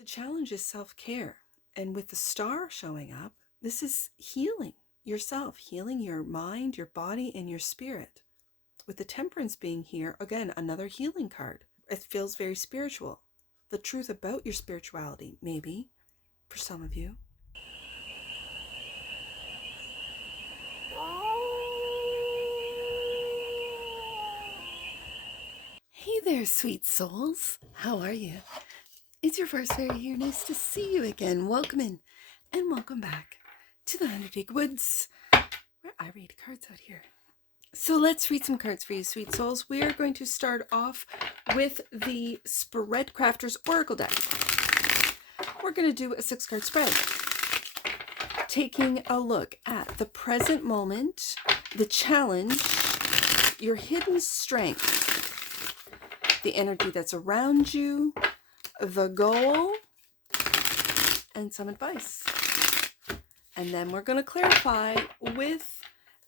The challenge is self-care. And with the star showing up, this is healing yourself, healing your mind, your body, and your spirit. With the Temperance being here, again, another healing card. It feels very spiritual. The truth about your spirituality, maybe, for some of you. Hey there, sweet souls. How are you? It's your first fairy here. Nice to see you again. Welcome in and welcome back to the 100 Big Woods, where I read cards out here. So let's read some cards for you, sweet souls. We are going to start off with the Spread Crafters Oracle deck. We're going to do a 6-card spread, taking a look at the present moment, the challenge, your hidden strength, the energy that's around you, the goal, and some advice. And then we're going to clarify with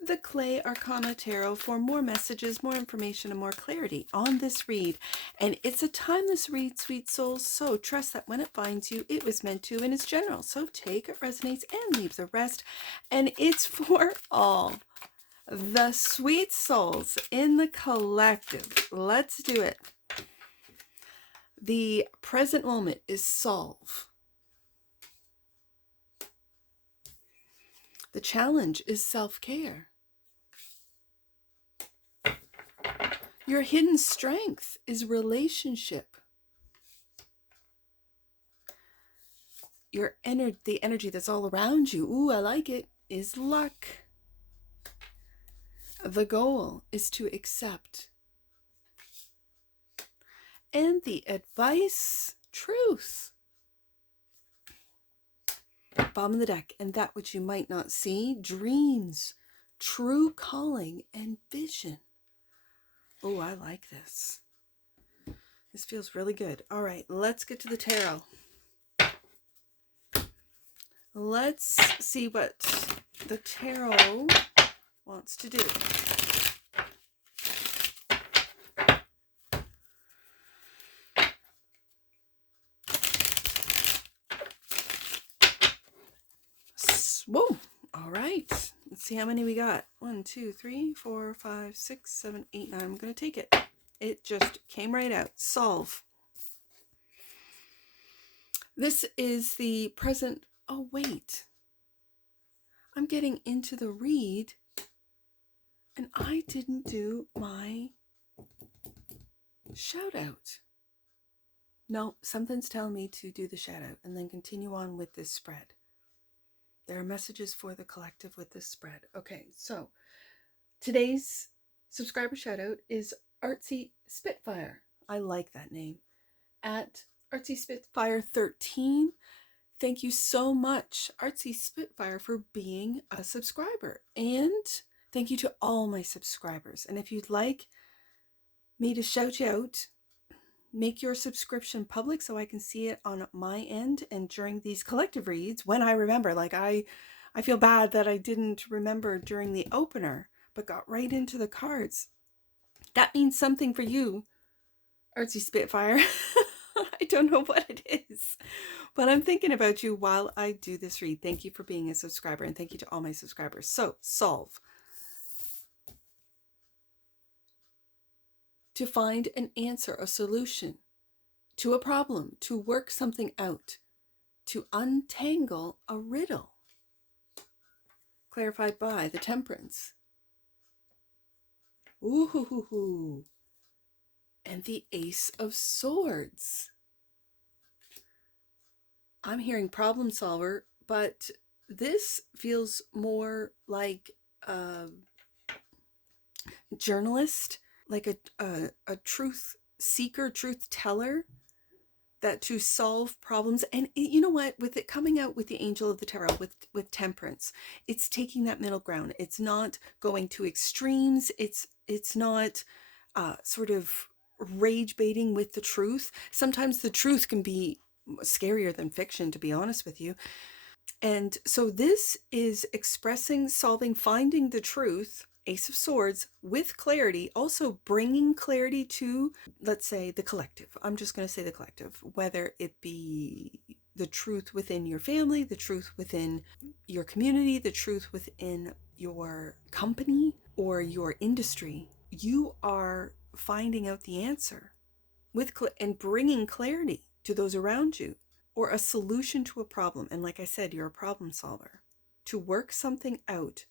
the Clay Arcana Tarot for more messages, more information, and more clarity on this read. And it's a timeless read, sweet souls, so trust that when it finds you, it was meant to and it's general. So take it resonates and leave the rest. And it's for all the sweet souls in the collective. Let's do it. The present moment is solve. The challenge is self-care. Your hidden strength is relationship. The energy that's all around you, ooh, I like it, is luck. The goal is to accept. And the advice, truth. Bottom of the deck, and that which you might not see, dreams, true calling, and vision. Oh, I like this. This feels really good. All right, let's get to the tarot. Let's see what the tarot wants to do. Whoa. All right. Let's see how many we got. 1, 2, 3, 4, 5, 6, 7, 8, 9. I'm going to take it. It just came right out. Solve. This is the present. Oh, wait. I'm getting into the read and I didn't do my shout out. No, something's telling me to do the shout out and then continue on with this spread. There are messages for the collective with this spread. Okay, so today's subscriber shout out is Artsy Spitfire. I like that name. At Artsy Spitfire 13. Thank you so much, Artsy Spitfire, for being a subscriber. And thank you to all my subscribers. And if you'd like me to shout you out, make your subscription public so I can see it on my end. And during these collective reads, when I remember, like I feel bad that I didn't remember during the opener, but got right into the cards. That means something for you, Artsy Spitfire. I don't know what it is, but I'm thinking about you while I do this read. Thank you for being a subscriber, and thank you to all my subscribers. So, solve. To find an answer, a solution to a problem, to work something out, to untangle a riddle. Clarified by the Temperance. Ooh, and the Ace of Swords. I'm hearing problem solver, but this feels more like a journalist, like a truth seeker, truth teller, that to solve problems. And you know what, with it coming out with the Angel of the Tarot, with Temperance, it's taking that middle ground. It's not going to extremes. It's not sort of rage baiting with the truth. Sometimes the truth can be scarier than fiction, to be honest with you. And so this is expressing, solving, finding the truth, Ace of Swords, with clarity, also bringing clarity to, let's say, the collective. I'm just going to say the collective, whether it be the truth within your family, the truth within your community, the truth within your company or your industry. You are finding out the answer and bringing clarity to those around you, or a solution to a problem. And like I said, you're a problem solver. To work something out,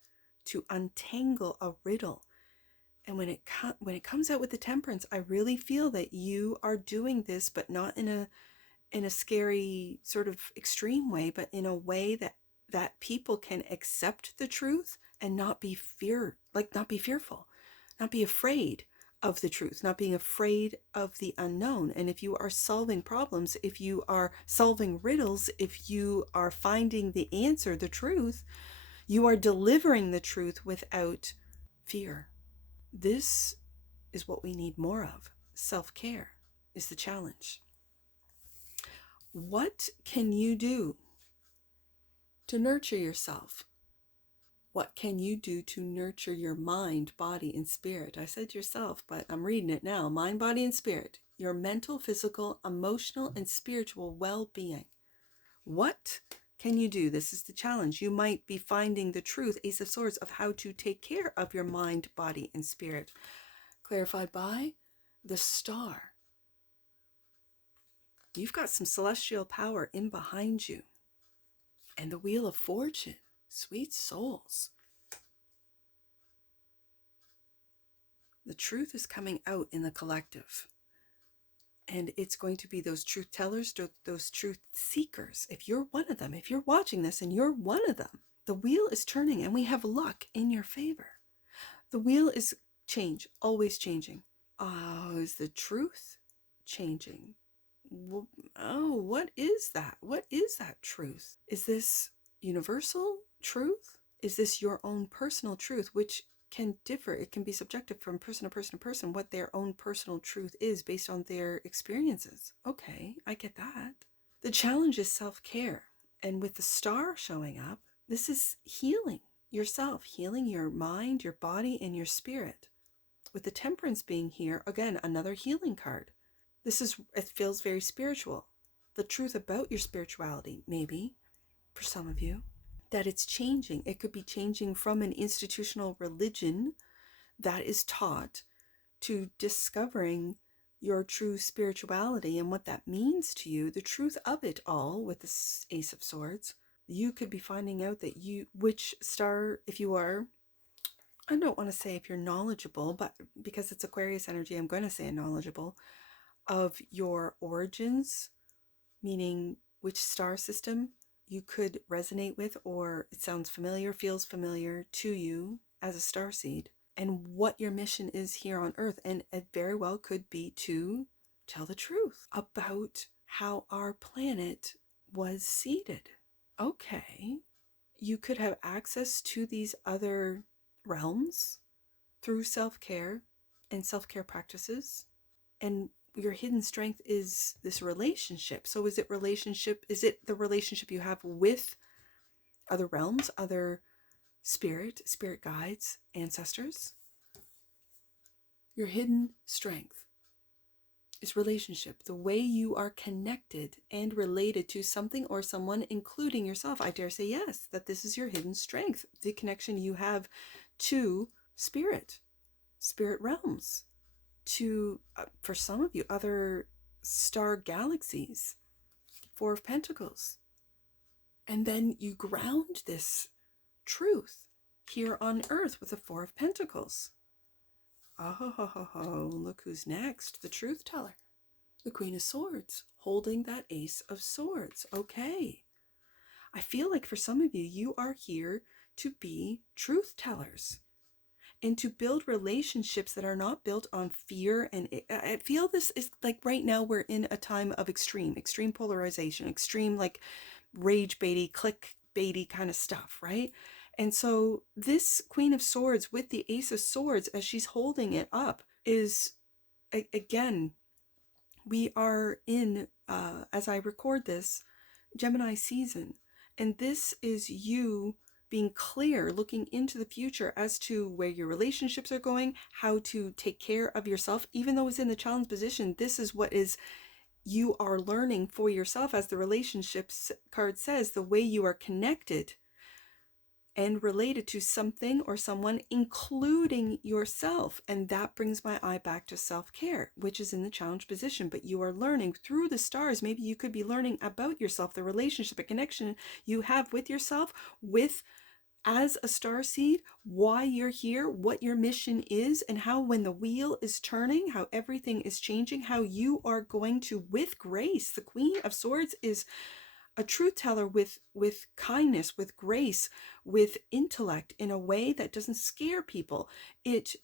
to untangle a riddle. And when it comes out with the temperance, I really feel that you are doing this, but not in a scary sort of extreme way, but in a way that people can accept the truth and not be fearful, not be afraid of the truth, not being afraid of the unknown. And if you are solving problems, if you are solving riddles, if you are finding the answer, the truth, you are delivering the truth without fear. This is what we need more of. Self-care is the challenge. What can you do to nurture yourself? What can you do to nurture your mind, body, and spirit? I said yourself, but I'm reading it now. Mind, body, and spirit. Your mental, physical, emotional, and spiritual well-being. What can you do? This is the challenge. You might be finding the truth, Ace of Swords, of how to take care of your mind, body, and spirit. Clarified by the star. You've got some celestial power in behind you. And the Wheel of Fortune. Sweet souls. The truth is coming out in the collective. And it's going to be those truth tellers, those truth seekers. If you're one of them, if you're watching this and you're one of them, the wheel is turning and we have luck in your favor. The wheel is change, always changing. Oh, is the truth changing? Oh, what is that? What is that truth? Is this universal truth? Is this your own personal truth, which can differ? It can be subjective from person to person to person, what their own personal truth is based on their experiences. Okay, I get that. The challenge is self-care. And with the star showing up, this is healing yourself, healing your mind, your body, and your spirit. With the temperance being here, again, another healing card. It feels very spiritual. The truth about your spirituality, maybe, for some of you, that it's changing. It could be changing from an institutional religion that is taught to discovering your true spirituality and what that means to you, the truth of it all with the Ace of Swords. You could be finding out that which star, if you are, I don't want to say if you're knowledgeable, but because it's Aquarius energy, I'm going to say knowledgeable, of your origins, meaning which star system you could resonate with, or it sounds familiar, feels familiar to you as a starseed, and what your mission is here on Earth. And it very well could be to tell the truth about how our planet was seeded. Okay, you could have access to these other realms through self-care and self-care practices, and your hidden strength is this relationship. So is it the relationship you have with other realms, other spirit guides, ancestors? Your hidden strength is relationship, the way you are connected and related to something or someone, including yourself. I dare say yes, that this is your hidden strength, the connection you have to spirit realms, to, for some of you, other star galaxies, Four of Pentacles. And then you ground this truth here on Earth with the Four of Pentacles. Oh, look who's next. The truth teller. The Queen of Swords, holding that Ace of Swords. Okay. I feel like for some of you, you are here to be truth tellers and to build relationships that are not built on fear. And I feel this is like right now we're in a time of extreme polarization, extreme like rage baity, click baity kind of stuff, right? And so this Queen of Swords with the Ace of Swords, as she's holding it up, is, again, we are in, as I record this, Gemini season. And this is you being clear, looking into the future as to where your relationships are going, how to take care of yourself. Even though it's in the challenge position, this is what is you are learning for yourself, as the relationships card says, the way you are connected and related to something or someone, including yourself. And that brings my eye back to self-care, which is in the challenge position. But you are learning through the stars. Maybe you could be learning about yourself, the relationship, a connection you have with yourself, with as a star seed, why you're here, what your mission is, and how when the wheel is turning, how everything is changing, how you are going to, with grace. The Queen of Swords is a truth teller with kindness, with grace, with intellect, in a way that doesn't scare people. It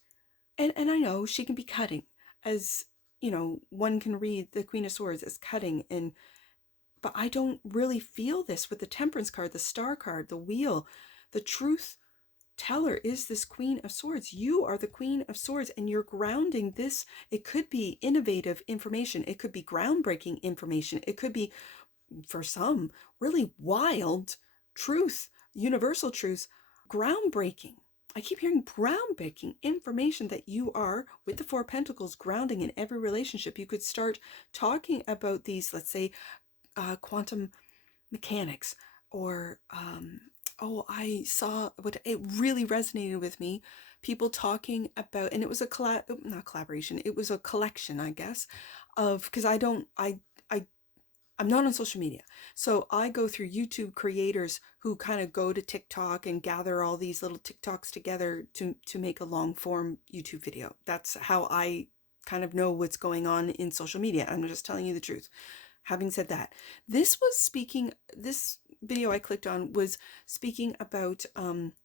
and I know she can be cutting, as you know, one can read the Queen of Swords as cutting, and but I don't really feel this with the Temperance card, the Star card, the wheel. The truth teller is this Queen of Swords. You are the Queen of Swords, and you're grounding this. It could be innovative information, it could be groundbreaking information, it could be, for some, really wild truth, universal truths, groundbreaking. I keep hearing groundbreaking information that you are, with the Four of Pentacles, grounding in every relationship. You could start talking about these, let's say, quantum mechanics, or oh, I saw what it really resonated with me, people talking about, and it was a not collaboration, it was a collection, I guess, of, because I'm not on social media, so I go through YouTube creators who kind of go to TikTok and gather all these little TikToks together to make a long form YouTube video. That's how I kind of know what's going on in social media. I'm just telling you the truth. Having said that, this video I clicked on was speaking about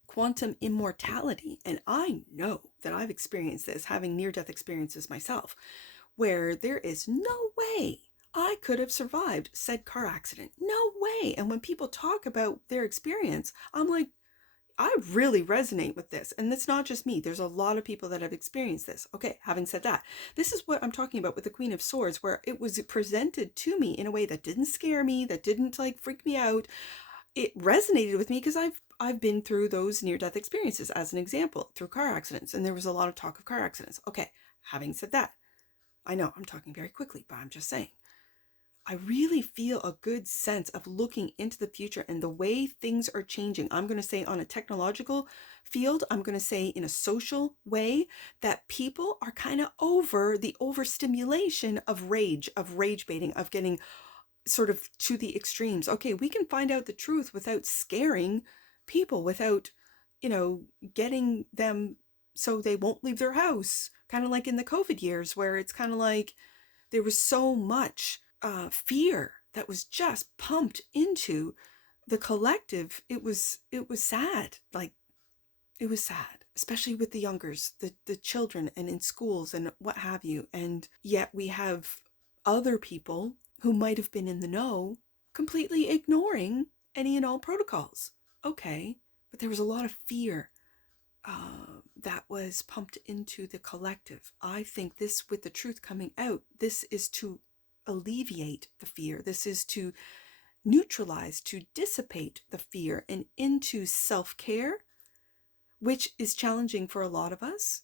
quantum immortality. And I know that I've experienced this, having near-death experiences myself, where there is no way I could have survived said car accident. No way. And when people talk about their experience, I'm like, I really resonate with this. And it's not just me. There's a lot of people that have experienced this. Okay, having said that, this is what I'm talking about with the Queen of Swords, where it was presented to me in a way that didn't scare me, that didn't like freak me out. It resonated with me because I've been through those near-death experiences, as an example, through car accidents. And there was a lot of talk of car accidents. Okay, having said that, I know I'm talking very quickly, but I'm just saying, I really feel a good sense of looking into the future and the way things are changing. I'm going to say on a technological field, I'm going to say in a social way, that people are kind of over the overstimulation of rage baiting, of getting sort of to the extremes. Okay, we can find out the truth without scaring people, without, getting them so they won't leave their house. Kind of like in the COVID years, where it's kind of like there was so much fear that was just pumped into the collective. It was sad. Like, it was sad, especially with the youngers, the children, and in schools and what have you. And yet we have other people who might have been in the know completely ignoring any and all protocols. Okay, but there was a lot of fear that was pumped into the collective. I think this, with the truth coming out, this is to alleviate the fear. This is to neutralize, to dissipate the fear, and into self-care, which is challenging for a lot of us,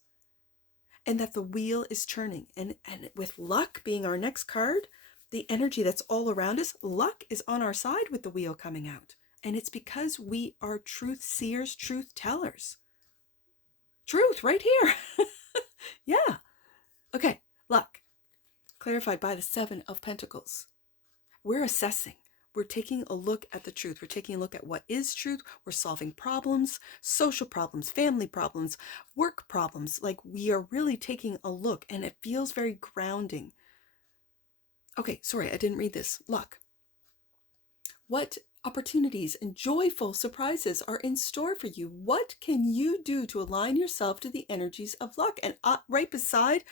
and that the wheel is turning. And with luck being our next card, the energy that's all around us, luck is on our side with the wheel coming out. And it's because we are truth seers, truth tellers. Truth right here. Yeah. Okay, luck. Clarified by the Seven of Pentacles. We're assessing. We're taking a look at the truth. We're taking a look at what is truth. We're solving problems, social problems, family problems, work problems. Like, we are really taking a look, and it feels very grounding. Okay, sorry, I didn't read this. Luck. What opportunities and joyful surprises are in store for you? What can you do to align yourself to the energies of luck? And right beside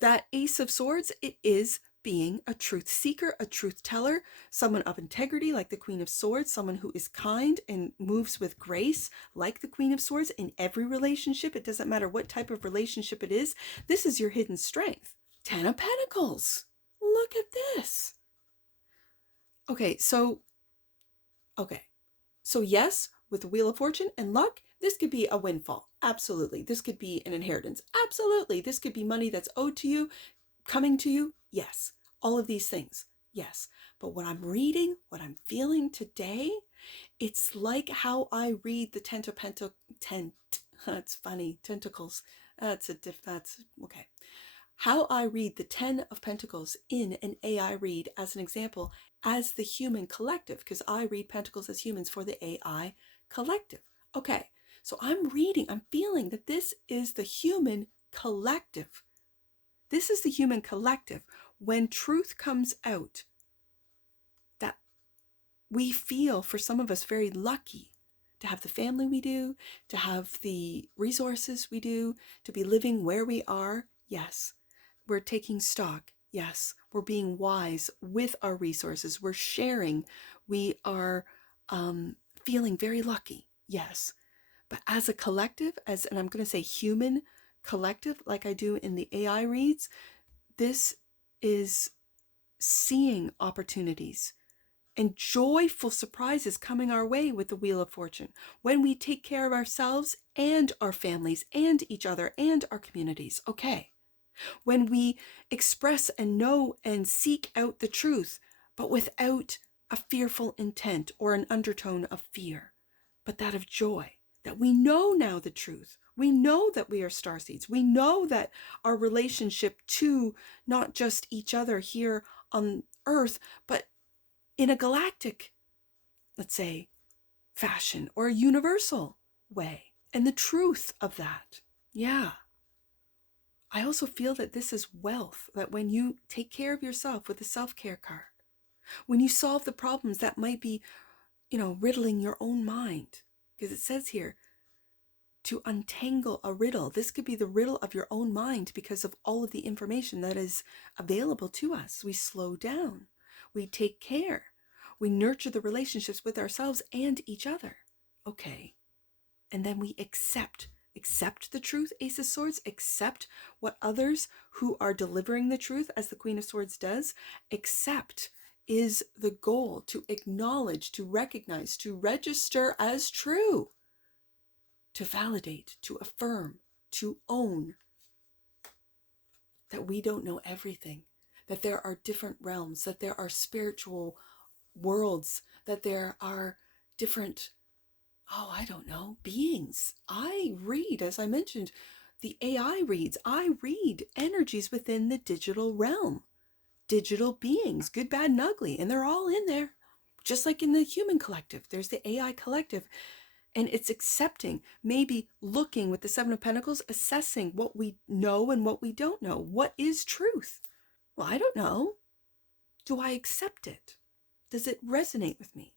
that Ace of Swords, it is being a truth seeker, a truth teller, someone of integrity like the Queen of Swords, someone who is kind and moves with grace like the Queen of Swords in every relationship. It doesn't matter what type of relationship it is. This is your hidden strength. 10 of Pentacles. Look at this. Okay, so yes, with the Wheel of Fortune and luck, this could be a windfall. Absolutely. This could be an inheritance. Absolutely. This could be money that's owed to you, coming to you. Yes. all of these things. Yes. But what I'm reading, what I'm feeling today, it's like how I read the that's funny, tentacles. That's okay. How I read the 10 of Pentacles in an AI read, as an example, as the human collective, because I read Pentacles as humans for the AI collective. Okay, so I'm feeling that this is the human collective. This is the human collective. When truth comes out, that we feel, for some of us, very lucky to have the family we do, to have the resources we do, to be living where we are. Yes. We're taking stock. Yes. We're being wise with our resources. We're sharing. We are feeling very lucky. Yes. But as a collective, and I'm going to say human collective, like I do in the AI reads, this is seeing opportunities and joyful surprises coming our way with the Wheel of Fortune when we take care of ourselves and our families and each other and our communities. Okay. When we express and know and seek out the truth, but without a fearful intent or an undertone of fear, but that of joy, that we know now the truth. We know that we are starseeds. We know that our relationship to not just each other here on Earth, but in a galactic, let's say, fashion or a universal way. And the truth of that. Yeah. I also feel that this is wealth, that when you take care of yourself with the self-care card, when you solve the problems that might be, riddling your own mind, because it says here to untangle a riddle. This could be the riddle of your own mind because of all of the information that is available to us. We slow down. We take care. We nurture the relationships with ourselves and each other. Okay. And then we accept the truth, Ace of Swords, accept what others who are delivering the truth, as the Queen of Swords does, accept is the goal, to acknowledge, to recognize, to register as true, to validate, to affirm, to own that we don't know everything, that there are different realms, that there are spiritual worlds, that there are different beings. I read, as I mentioned, the AI reads. I read energies within the digital realm. Digital beings, good, bad, and ugly. And they're all in there. Just like in the human collective, there's the AI collective. And it's accepting, maybe looking with the Seven of Pentacles, assessing what we know and what we don't know. What is truth? Well, I don't know. Do I accept it? Does it resonate with me?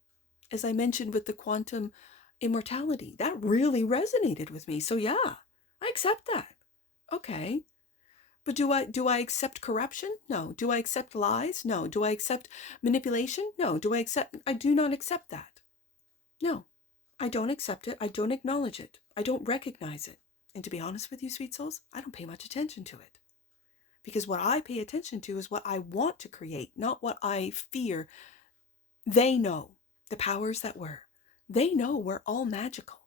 As I mentioned with the quantum immortality, that really resonated with me. So yeah, I accept that. Okay. But do I accept corruption? No. Do I accept lies? No. Do I accept manipulation? No. I do not accept that. No. I don't accept it. I don't acknowledge it. I don't recognize it. And to be honest with you, sweet souls, I don't pay much attention to it. Because what I pay attention to is what I want to create, not what I fear. They know, the powers that were. They know we're all magical.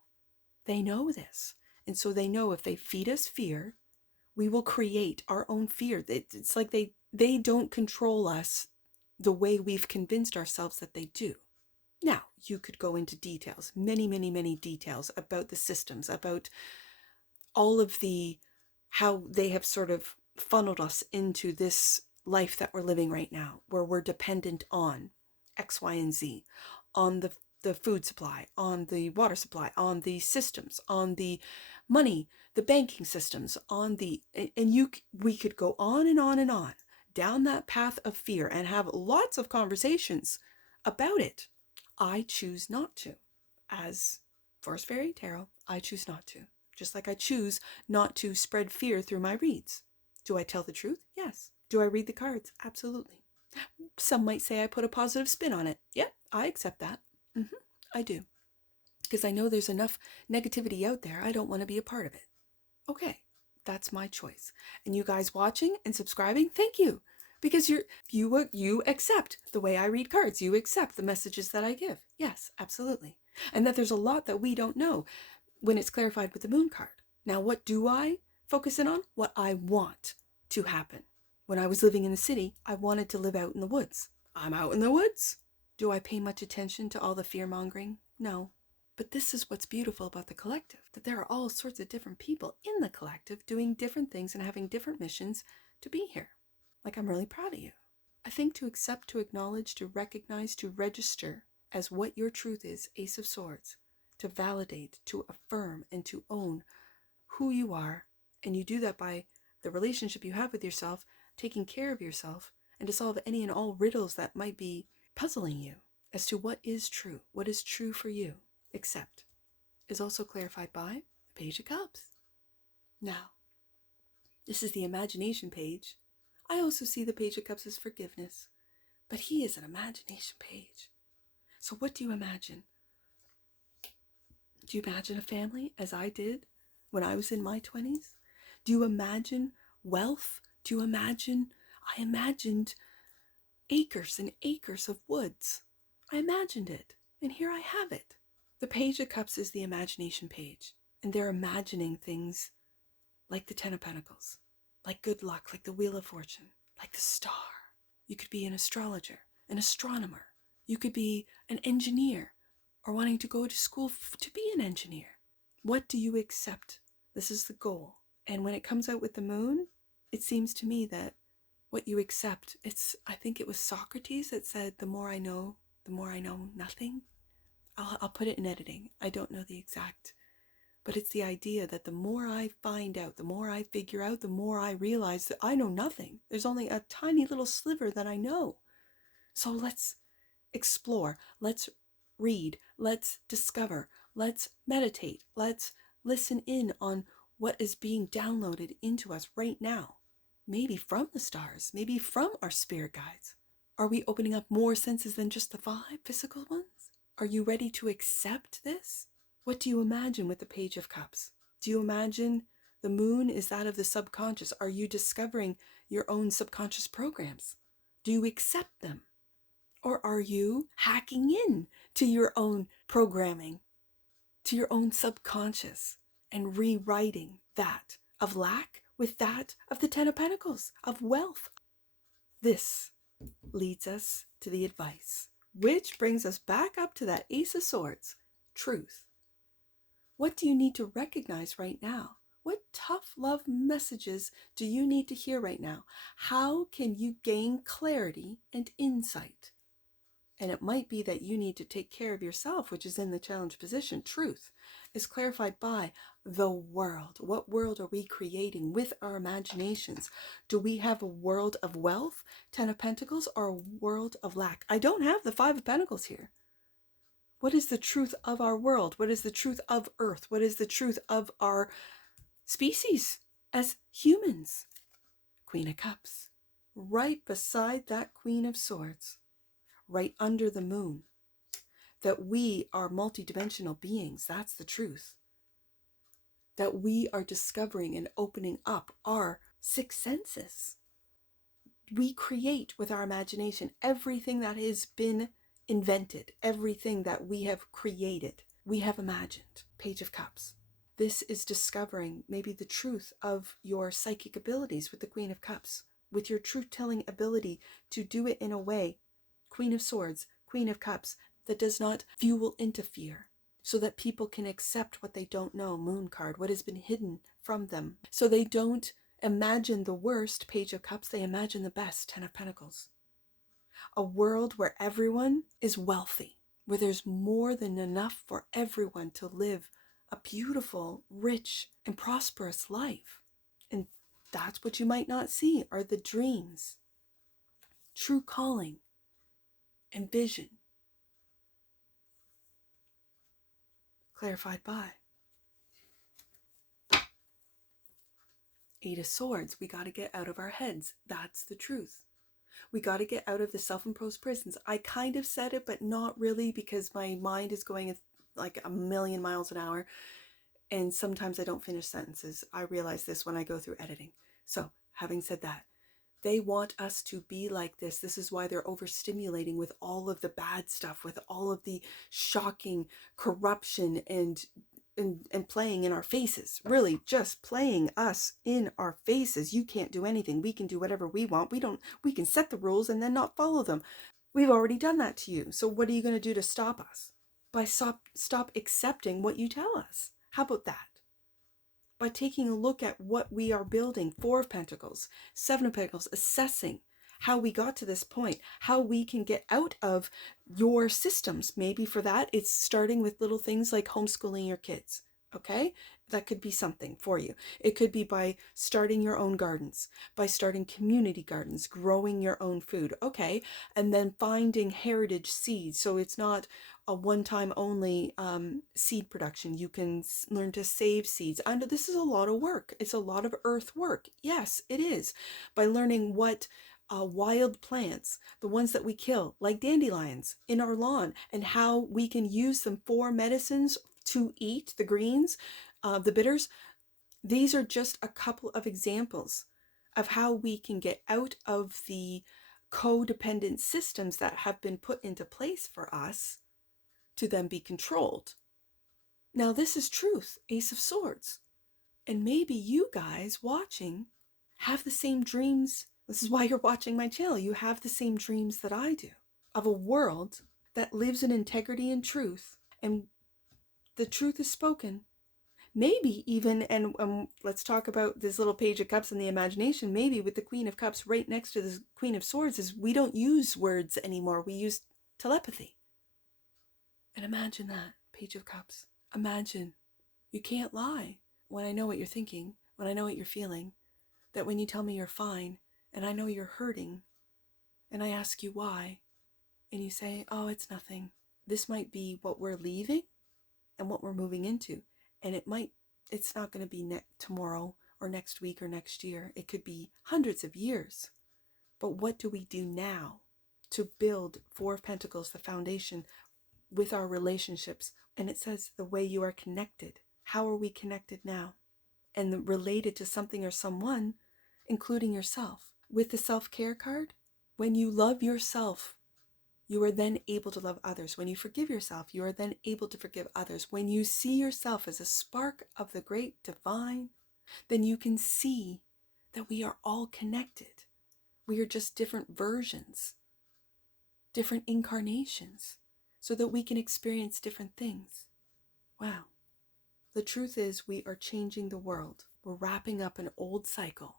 They know this. And so they know if they feed us fear, we will create our own fear. It's like they don't control us the way we've convinced ourselves that they do. Now, you could go into details, many, many, many details about the systems, about all of how they have sort of funneled us into this life that we're living right now, where we're dependent on X, Y, and Z, on the food supply, on the water supply, on the systems, on the money, the banking systems, we could go on and on and on down that path of fear and have lots of conversations about it. I choose not to. As Forest Fairy Tarot, I choose not to. Just like I choose not to spread fear through my reads. Do I tell the truth? Yes. Do I read the cards? Absolutely. Some might say I put a positive spin on it. Yep, I accept that. I do. Because I know there's enough negativity out there. I don't want to be a part of it. Okay, that's my choice. And you guys watching and subscribing, thank you. Because you accept the way I read cards. You accept the messages that I give. Yes, absolutely. And that there's a lot that we don't know when it's clarified with the moon card. Now, what do I focus in on? What I want to happen When I was living in the city, I wanted to live out in the woods. I'm out in the woods. Do I pay much attention to all the fear-mongering? No. But this is what's beautiful about the collective, that there are all sorts of different people in the collective doing different things and having different missions to be here. Like, I'm really proud of you. I think to accept, to acknowledge, to recognize, to register as what your truth is, Ace of Swords, to validate, to affirm, and to own who you are, and you do that by the relationship you have with yourself, taking care of yourself, and to solve any and all riddles that might be puzzling you as to what is true for you. Accept is also clarified by the Page of Cups. Now, this is the imagination page. I also see the Page of Cups as forgiveness, but he is an imagination page. So what do you imagine? Do you imagine a family as I did when I was in my 20s? Do you imagine wealth? Do you imagine? I imagined acres and acres of woods. I imagined it, and here I have it. The Page of Cups is the imagination page, and they're imagining things like the Ten of Pentacles, like good luck, like the Wheel of Fortune, like the star. You could be an astrologer, an astronomer. You could be an engineer, or wanting to go to school to be an engineer. What do you accept? This is the goal. And when it comes out with the moon, it seems to me that what you accept, I think it was Socrates that said, the more I know nothing. I'll put it in editing. I don't know the exact, but it's the idea that the more I find out, the more I figure out, the more I realize that I know nothing. There's only a tiny little sliver that I know. So let's explore, let's read, let's discover, let's meditate, let's listen in on what is being downloaded into us right now. Maybe from the stars, maybe from our spirit guides. Are we opening up more senses than just the 5 physical ones? Are you ready to accept this? What do you imagine with the Page of Cups? Do you imagine the moon is that of the subconscious? Are you discovering your own subconscious programs? Do you accept them? Or are you hacking in to your own programming, to your own subconscious, and rewriting that of lack with that of the Ten of Pentacles, of wealth? This leads us to the advice, which brings us back up to that Ace of Swords, truth. What do you need to recognize right now? What tough love messages do you need to hear right now? How can you gain clarity and insight? And it might be that you need to take care of yourself, which is in the challenge position. Truth is clarified by the world. What world are we creating with our imaginations? Do we have a world of wealth, Ten of Pentacles, or a world of lack? I don't have the Five of Pentacles here. What is the truth of our world? What is the truth of Earth? What is the truth of our species as humans? Queen of Cups. Right beside that Queen of Swords. Right under the moon, that we are multidimensional beings. That's the truth. That we are discovering and opening up our 6 senses. We create with our imagination everything that has been invented, everything that we have created, we have imagined. Page of Cups. This is discovering maybe the truth of your psychic abilities with the Queen of Cups, with your truth-telling ability to do it in a way, Queen of Swords, Queen of Cups, that does not fuel into fear, so that people can accept what they don't know, Moon card, what has been hidden from them, so they don't imagine the worst, Page of Cups, they imagine the best, Ten of Pentacles. A world where everyone is wealthy, where there's more than enough for everyone to live a beautiful, rich, and prosperous life. And that's what you might not see are the dreams, true calling, and vision. Clarified by Eight of Swords. We got to get out of our heads. That's the truth. We got to get out of the self-imposed prisons. I kind of said it, but not really, because my mind is going like a million miles an hour. And sometimes I don't finish sentences. I realize this when I go through editing. So having said that, they want us to be like this. This is why they're overstimulating with all of the bad stuff, with all of the shocking corruption and and playing in our faces, really just playing us in our faces. You can't do anything. We can do whatever we want. We can set the rules and then not follow them. We've already done that to you. So what are you going to do to stop us? By stop accepting what you tell us. How about that? By taking a look at what we are building, 4 of Pentacles, 7 of Pentacles, assessing how we got to this point, how we can get out of your systems. Maybe for that, it's starting with little things like homeschooling your kids, okay? That could be something for you. It could be by starting your own gardens, by starting community gardens, growing your own food, okay? And then finding heritage seeds. So it's not a one-time only seed production. You can learn to save seeds. And this is a lot of work. It's a lot of earth work. Yes, it is. By learning what wild plants, the ones that we kill, like dandelions, in our lawn, and how we can use them for medicines to eat, the greens, the bitters. These are just a couple of examples of how we can get out of the codependent systems that have been put into place for us to then be controlled. Now this is truth, Ace of Swords. And maybe you guys watching have the same dreams. This is why you're watching my channel. You have the same dreams that I do, of a world that lives in integrity and truth, and the truth is spoken. Maybe even, and let's talk about this little Page of Cups in the imagination, maybe with the Queen of Cups right next to the Queen of Swords, is we don't use words anymore. We use telepathy. And imagine that, Page of Cups. Imagine. You can't lie when I know what you're thinking, when I know what you're feeling, that when you tell me you're fine, and I know you're hurting, and I ask you why, and you say, oh, it's nothing. This might be what we're leaving and what we're moving into. And it's not going to be tomorrow or next week or next year. It could be hundreds of years. But what do we do now to build 4 of Pentacles, the foundation, with our relationships? And it says the way you are connected. How are we connected now? And related to something or someone, including yourself. With the self-care card, when you love yourself, you are then able to love others. When you forgive yourself, you are then able to forgive others. When you see yourself as a spark of the great divine, then you can see that we are all connected. We are just different versions, different incarnations, so that we can experience different things. Wow. The truth is, we are changing the world. We're wrapping up an old cycle.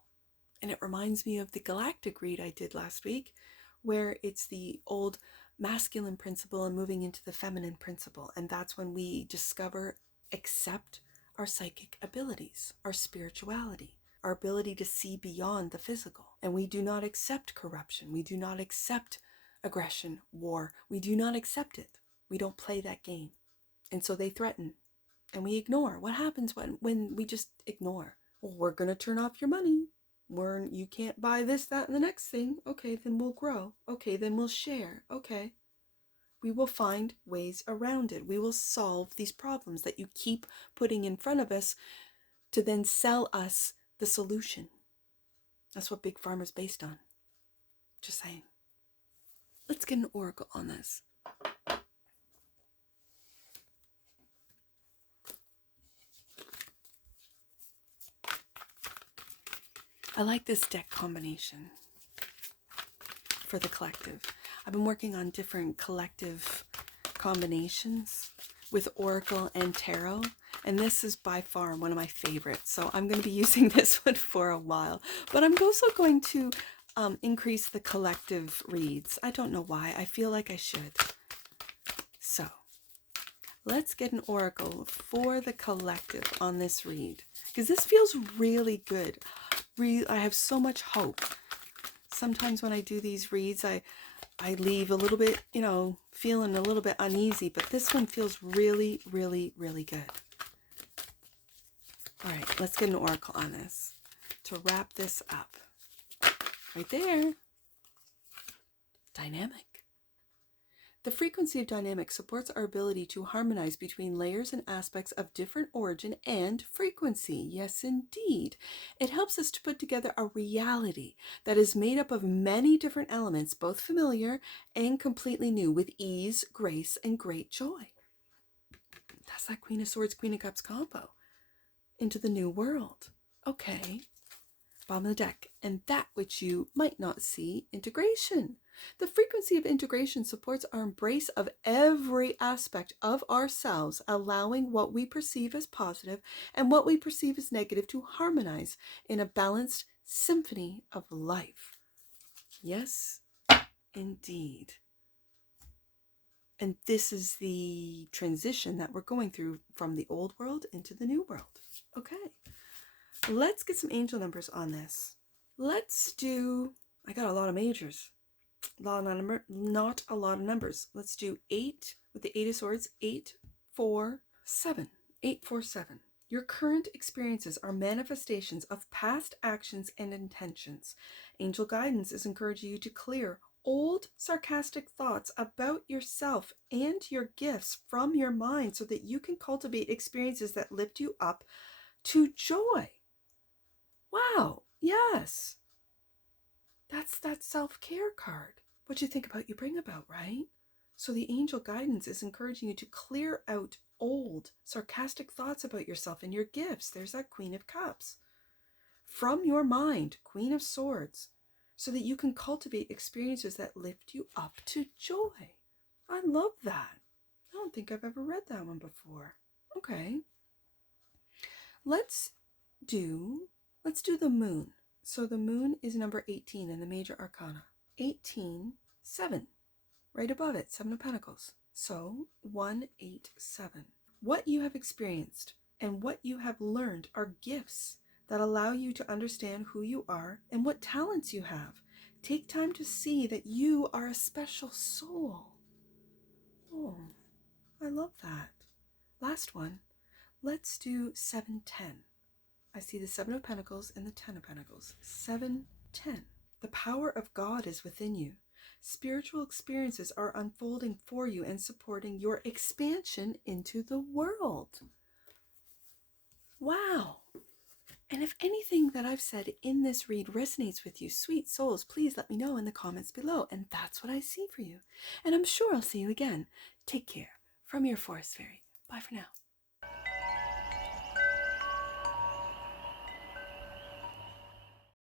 And it reminds me of the galactic read I did last week, where it's the old masculine principle and moving into the feminine principle. And that's when we discover, accept our psychic abilities, our spirituality, our ability to see beyond the physical. And we do not accept corruption. We do not accept aggression, war. We do not accept it. We don't play that game. And so they threaten. And we ignore. What happens when we just ignore? Well, we're going to turn off your money. You can't buy this, that, and the next thing. Okay, then we'll grow. Okay, then we'll share. Okay. We will find ways around it. We will solve these problems that you keep putting in front of us to then sell us the solution. That's what Big Pharma's based on. Just saying. Let's get an oracle on this. I like this deck combination for the collective. I've been working on different collective combinations with Oracle and Tarot, and this is by far one of my favorites. So I'm going to be using this one for a while, but I'm also going to increase the collective reads. I don't know why. I feel like I should. So let's get an oracle for the collective on this read, because this feels really good. I have so much hope. Sometimes when I do these reads, I leave a little bit, feeling a little bit uneasy, but this one feels really, really, really good. All right, let's get an oracle on this to wrap this up. Right there. Dynamic. The frequency of dynamic supports our ability to harmonize between layers and aspects of different origin and frequency. Yes, indeed. It helps us to put together a reality that is made up of many different elements, both familiar and completely new, with ease, grace, and great joy. That's that Queen of Swords, Queen of Cups combo. Into the new world. Okay. Bottom of the deck. And that which you might not see, integration. The frequency of integration supports our embrace of every aspect of ourselves, allowing what we perceive as positive and what we perceive as negative to harmonize in a balanced symphony of life. Yes, indeed. And this is the transition that we're going through from the old world into the new world. Okay. Let's get some angel numbers on this. Let's do, I got a lot of majors. Not a lot of numbers. Let's do 8 with the 8 of Swords. 8, 4, 7. 8, 4, 7. Your current experiences are manifestations of past actions and intentions. Angel guidance is encouraging you to clear old sarcastic thoughts about yourself and your gifts from your mind so that you can cultivate experiences that lift you up to joy. Wow, yes. That's that self-care card. What you think about, you bring about, right? So the angel guidance is encouraging you to clear out old, sarcastic thoughts about yourself and your gifts. There's that Queen of Cups. From your mind, Queen of Swords, so that you can cultivate experiences that lift you up to joy. I love that. I don't think I've ever read that one before. Okay. Let's do the moon. So the moon is number 18 in the major arcana. 18, 7. Right above it, 7 of Pentacles. So 1, 8, 7. What you have experienced and what you have learned are gifts that allow you to understand who you are and what talents you have. Take time to see that you are a special soul. Oh, I love that. Last one. Let's do 7, 10. I see the 7 of Pentacles and the 10 of Pentacles. 7, 10. The power of God is within you. Spiritual experiences are unfolding for you and supporting your expansion into the world. Wow. And if anything that I've said in this read resonates with you, sweet souls, please let me know in the comments below. And that's what I see for you. And I'm sure I'll see you again. Take care. From your Forest Fairy. Bye for now.